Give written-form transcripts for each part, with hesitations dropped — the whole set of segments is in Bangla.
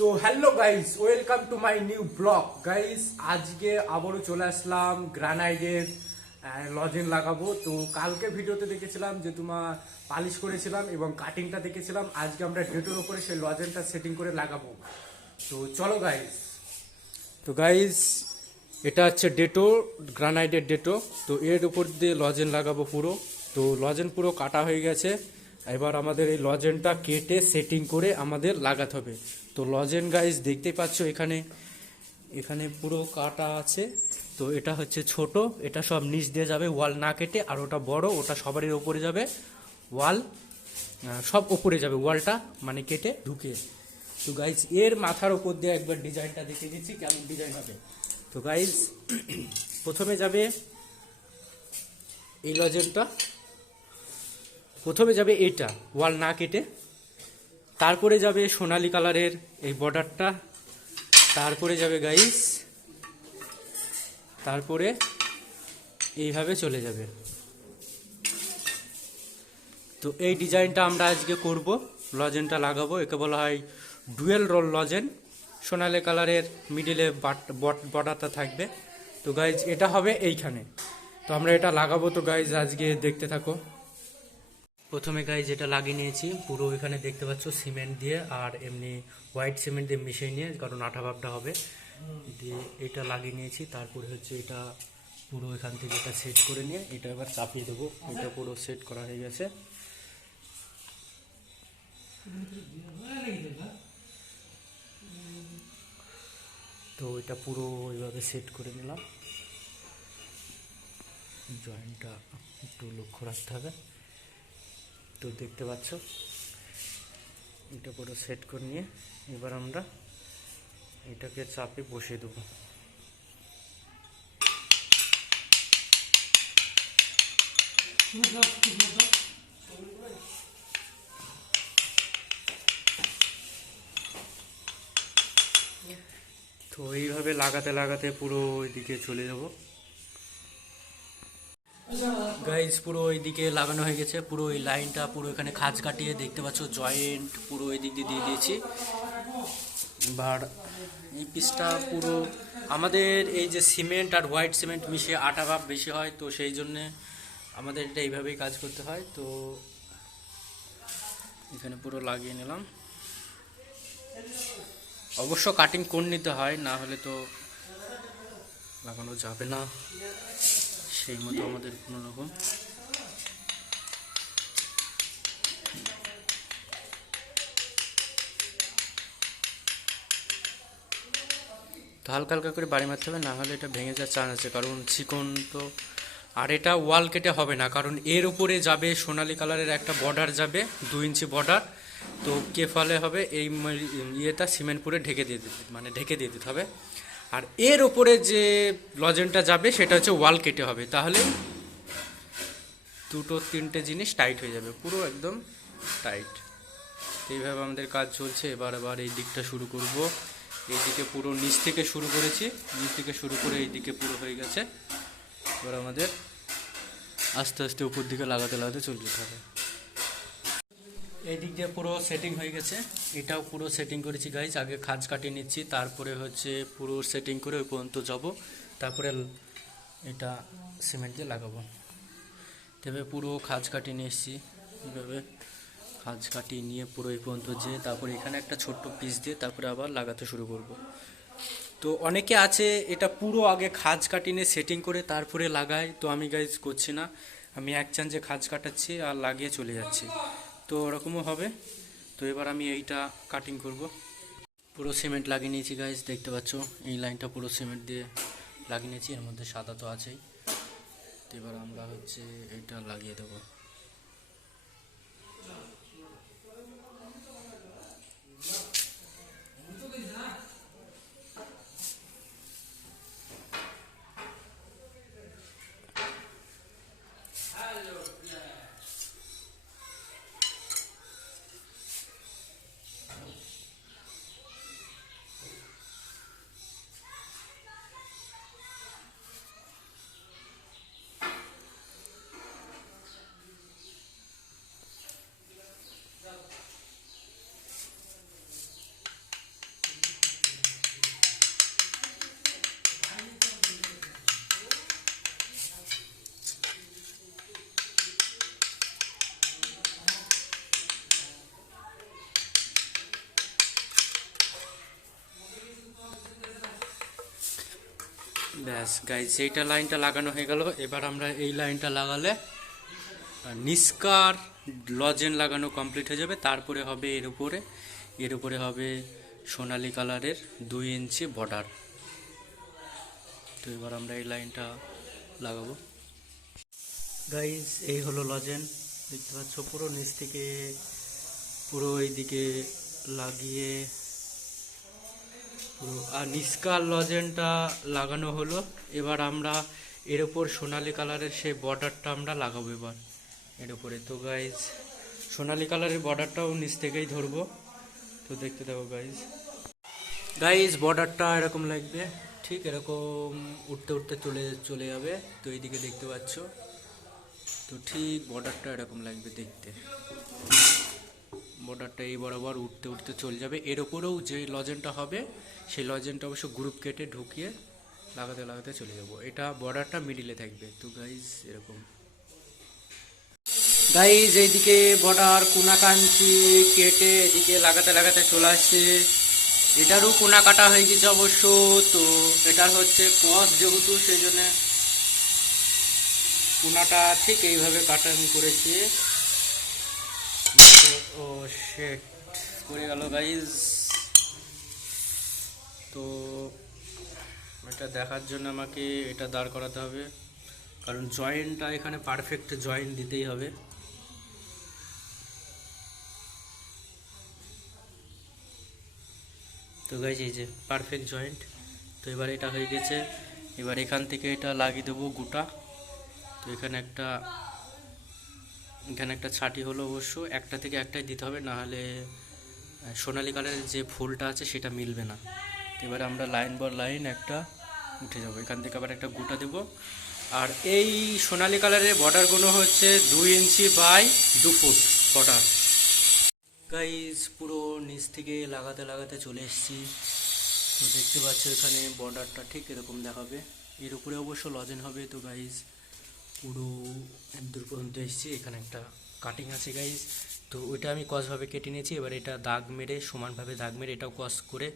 তো hello guys, welcome to my new blog guys. আজকে আবারও চলে আসলাম গ্রানাইটের লজেন লাগাবো। তো কালকে ভিডিওতে দেখেছিলাম যে তোমার পালিশ করেছিলাম এবং কাটিংটা দেখেছিলাম। আজকে আমরা ডেটোর উপরে সেই লজেনটা সেটিং করে লাগাবো। তো চলো গাইস। তো গাইস, এটা হচ্ছে ডেটো, গ্রানাইটের ডেটো। তো এর উপর দিয়ে লজেন লাগাবো পুরো। তো লজেন পুরো কাটা হয়ে গেছে। এবার আমাদের এই লজেনটা কেটে সেটিং করে আমাদের লাগাতে হবে। তো লজেন গাইস দেখতেই পাচ্ছ, এখানে এখানে পুরো কাটা আছে। তো এটা হচ্ছে ছোট, এটা সব নিচ দিয়ে যাবে ওয়াল না কেটে। আর ওটা বড়, ওটা সবারই ওপরে যাবে ওয়াল, সব ওপরে যাবে ওয়ালটা, মানে কেটে ঢুকে। তো গাইস এর মাথার উপর দিয়ে একবার ডিজাইনটা দেখে দিচ্ছি কেমন ডিজাইন হবে। তো গাইস প্রথমে যাবে এই লজেনটা, প্রথমে যাবে এইটা ওয়াল না কেটে, তারপরে যাবে সোনালী কালারের এই বর্ডারটা, তারপরে যাবে গাইস, তারপরে এইভাবে চলে যাবে। তো এই ডিজাইনটা আমরা আজকে করব, লজেনটা লাগাবো। একে বলা হয় ডুয়েল রোল লজেন। সোনালী কালারের মিডিলে বর্ডারটা থাকবে। তো গাইজ এটা হবে এইখানে। তো আমরা এটা লাগাবো। তো গাইজ আজকে দেখতে থাকো। প্রথমে গাইজ এটা লাগিয়ে নিয়েছি পুরো, এখানে দেখতে পাচ্ছ সিমেন্ট দিয়ে আর এমনি হোয়াইট সিমেন্ট দিয়ে মিশিয়ে নিয়ে, কারণ আঠা ভাবটা হবে দিয়ে এটা লাগিয়ে নিয়েছি। তারপরে হচ্ছে এটা পুরো এখান থেকে এটা সেট করে নিয়ে এটা এবার চাপিয়ে দেবো। এটা পুরো সেট করা হয়ে গেছে। তো এটা পুরো এইভাবে সেট করে নিলাম। জয়েন্টটা একটু লক্ষ্য রাখতে হবে। তো দেখতে পাচ্ছ এটা পুরো সেট করে নিয়ে এবার আমরা এটাকে চাপে বসিয়ে দেবো। তো এইভাবে লাগাতে লাগাতে পুরো ওইদিকে চলে যাব গাইজ। পুরো ওইদিকে লাগানো হয়ে গেছে, পুরো এই লাইনটা পুরো এখানে খাঁজ কাটিয়ে দেখতে পাচ্ছ জয়েন্ট পুরো ওই দিক দিয়ে দিয়েছি। এবার এই পিসটা পুরো আমাদের এই যে সিমেন্ট আর হোয়াইট সিমেন্ট মিশিয়ে আটা ভাব বেশি হয়, তো সেই জন্যে আমাদের এটা এইভাবেই কাজ করতে হয়। তো এখানে পুরো লাগিয়ে নিলাম। অবশ্য কাটিং করে নিতে হয়, না হলে তো লাগানো যাবে না সেই মতো আমাদের কোনো রকম। তো হালকা হালকা করে বাড়ি মারতে হবে, না হলে এটা ভেঙে যাওয়ার চান্স আছে, কারণ চিকন তো। আর এটা ওয়াল কেটে হবে না, কারণ এর উপরে যাবে সোনালী কালারের একটা বর্ডার যাবে, 2 ইঞ্চি বর্ডার। তো কে ফলে হবে এই ইয়েটা সিমেন্ট পুরে ঢেকে দিয়ে দিতে, মানে ঢেকে দিয়ে দিতে হবে। আর এর উপরে যে লজেনটা যাবে সেটা হচ্ছে ওয়াল কেটে হবে, তাহলে দুটো তিনটে জিনিস টাইট হয়ে যাবে, পুরো একদম টাইট। এইভাবে আমাদের কাজ চলছে। এবার এই দিকটা শুরু করব। এইদিকে পুরো নিচ থেকে শুরু করেছি, নিচ থেকে শুরু করে এইদিকে পুরো হয়ে গেছে। এবার আমাদের আস্তে আস্তে উপর দিকে লাগাতে লাগাতে চলে যেতে হবে। এই দিক দিয়ে পুরো সেটিং হয়ে গেছে, এটাও পুরো সেটিং করেছি গাইজ। আগে খাঁজ কাটিয়ে নিচ্ছি, তারপরে হচ্ছে পুরো সেটিং করে ওই পর্যন্ত যাব, তারপরে এটা সিমেন্ট দিয়ে লাগাবো। তবে পুরো খাঁজ কাটিয়ে নিয়ে এসেছি, এইভাবে খাঁজ কাটিয়ে নিয়ে পুরো এই পর্যন্ত যেয়ে তারপরে এখানে একটা ছোট্ট পিস দিয়ে তারপরে আবার লাগাতে শুরু করব। তো অনেকে আছে এটা পুরো আগে খাঁজ কাটিয়ে নিয়ে সেটিং করে তারপরে লাগায়, তো আমি গাইজ করছি না। আমি এক চান্সে খাঁজ কাটাচ্ছি আর লাগিয়ে চলে যাচ্ছি, তো ওরকমও হবে। তো এবার আমি এইটা কাটিং করব। পুরো সিমেন্ট লাগিয়ে নিয়েছি গাইজ, দেখতে পাচ্ছ এই লাইনটা পুরো সিমেন্ট দিয়ে লাগিয়ে নিয়েছি, এর মধ্যে সাদা তো আছেই। তো এবার আমরা হচ্ছে এইটা লাগিয়ে দেবো। ব্যাস গাইজ এইটা লাইনটা লাগানো হয়ে গেল। এবার আমরা এই লাইনটা লাগালে নিস্কার লজেন লাগানো কমপ্লিট হয়ে যাবে। তারপরে হবে এর উপরে হবে সোনালী কালারের 2 ইঞ্চি বর্ডার। তো এবার আমরা এই লাইনটা লাগাবো। গাইজ এই হলো লজেন, দেখতে পাচ্ছ পুরো নিচ থেকে পুরো এইদিকে লাগিয়ে পুরো আর নিস্কার লজেনটা লাগানো হলো। এবার আমরা এর উপর সোনালী কালারের সেই বর্ডারটা আমরা লাগাবো এবার এর উপরে। তো গাইজ সোনালী কালারের বর্ডারটাও নিচ থেকেই ধরবো, তো দেখতে থাকো গাইজ বর্ডারটা এরকম লাগবে, ঠিক এরকম উঠতে উঠতে চলে যাবে। তো এইদিকে দেখতে পাচ্ছ, তো ঠিক বর্ডারটা এরকম লাগবে দেখতে। বর্ডারটা এই বরাবর উঠতে উঠতে চলে যাবে। এর উপরেও যে লজেনটা হবে সেই লজেনটা অবশ্য গ্রুপ কেটে ঢুকিয়ে লাগাতে লাগাতে চলে যাব। এটা বর্ডারটা মিডিলে থাকবে। তো গাইজ এরকম গাইজ এইদিকে বর্ডার কোনা কাঞ্চি কেটে এদিকে লাগাতে লাগাতে চলে আসছে। এটারও কোনা কাটা হয়ে গেছে অবশ্য। তো এটার হচ্ছে কস যেহেতু, সেই জন্য কোনাটা ঠিক এইভাবে কাটান করেছি। ও শেট করে গেল গাইজ। তো এটা দেখার জন্য আমাকে এটা দাঁড় করাতে হবে, কারণ জয়েন্টটা এখানে পারফেক্ট জয়েন্ট দিতেই হবে। তো গাইজ এই যে পারফেক্ট জয়েন্ট। তো এবার এটা হয়ে গেছে। এবার এখান থেকে এটা লাগিয়ে দেবো গোটা। তো এখানে একটা ছাটি হলো, অবশ্য একটা থেকে একটাই দিতে হবে, না হলে সোনালী কালারের যে ফুলটা আছে সেটা মিলবে না। এবারে আমরা লাইন বাই লাইন একটা উঠে যাব। এখান থেকে আবার একটা গোটা দেব। আর এই সোনালী কালারের বর্ডারগুলো হচ্ছে 2 inch by 2 foot border. Guys পুরো নিচ থেকে লাগাতে লাগাতে চলে এসেছি। তো দেখতে পাচ্ছ এখানে বর্ডারটা ঠিক এরকম দেখাবে। এর উপরে অবশ্য লজেন হবে। তো গাইজ পুরো দূর পর্যন্ত এসেছি। এখানে একটা কাটিং আছে গাইজ, তো ওইটা আমি কসভাবে কেটে নিয়েছি। এবার এটা দাগ মেরে সমানভাবে দাগ মেরে এটাও কস করে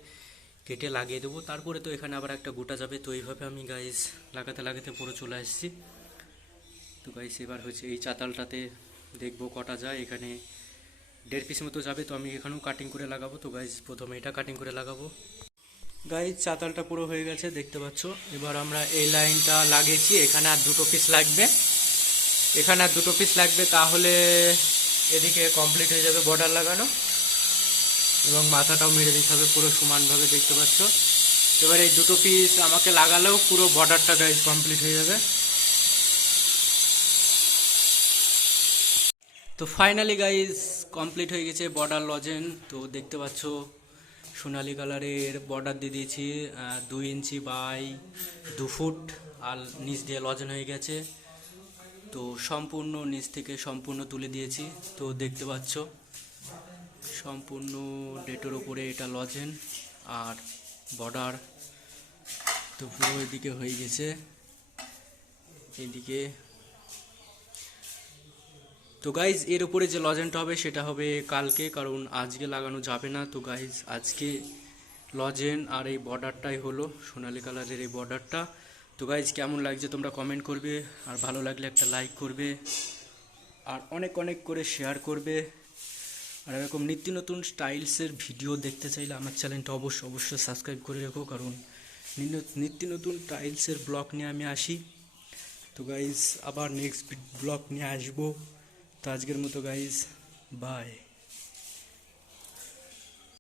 কেটে লাগিয়ে দেবো। তারপরে তো এখানে আবার একটা গোটা যাবে। তো এইভাবে আমি গাইজ লাগাতে লাগাতে পুরো চলে আসছি। তো গাইজ এবার হচ্ছে এই চাতালটাতে দেখবো কটা যায়। এখানে 1.5 পিস মতো যাবে। তো আমি এখানেও কাটিং করে লাগাবো। তো গাইজ প্রথমে এটা কাটিং করে লাগাবো। গাইজ চাতালটা পুরো হয়ে গেছে দেখতে পাচ্ছ। এবার আমরা এই লাইনটা লাগিয়েছি, এখানে আর 2 পিস লাগবে। এখানে আর 2 পিস লাগবে, তাহলে এদিকে কমপ্লিট হয়ে যাবে বর্ডার লাগানো। এবং মাথাটাও মেরে দিতে হবে পুরো সমানভাবে, দেখতে পাচ্ছ। এবার এই 2 পিস আমাকে লাগালেও পুরো বর্ডারটা গাইজ কমপ্লিট হয়ে যাবে। তো ফাইনালি গাইজ কমপ্লিট হয়ে গেছে বর্ডার লজেন। তো দেখতে পাচ্ছ সোনালী কালারের বর্ডার দিয়ে দিয়েছি 2 ইঞ্চি বাই 2 ফুট। আর নিচ দিয়ে লজেন হয়ে গেছে। তো সম্পূর্ণ নিচ থেকে সম্পূর্ণ তুলে দিয়েছি। তো দেখতে পাচ্ছ সম্পূর্ণ ডেটের ওপরে এটা লজেন আর বর্ডার। তো পুরো এদিকে হয়ে গেছে এদিকে। তো গাইজ এর উপরে যে লজেনটা হবে সেটা হবে কালকে, কারণ আজকে লাগানো যাবে না। তো গাইজ আজকে লজেন আর এই বর্ডারটাই হলো সোনালী কালারের এই বর্ডারটা। তো গাইজ কেমন লাগছে তোমরা কমেন্ট করবে, আর ভালো লাগলে একটা লাইক করবে, আর অনেক অনেক করে শেয়ার করবে। আর এরকম নিত্য নতুন স্টাইলসের ভিডিও দেখতে চাইলে আমার চ্যানেলটা অবশ্যই সাবস্ক্রাইব করে রেখো, কারণ নিত্য নতুন টাইলসের ব্লগ নিয়ে আমি আসি। তো গাইজ আবার নেক্সট ব্লগ নিয়ে আসবো। তো আজকের মতো গাইজ বাই।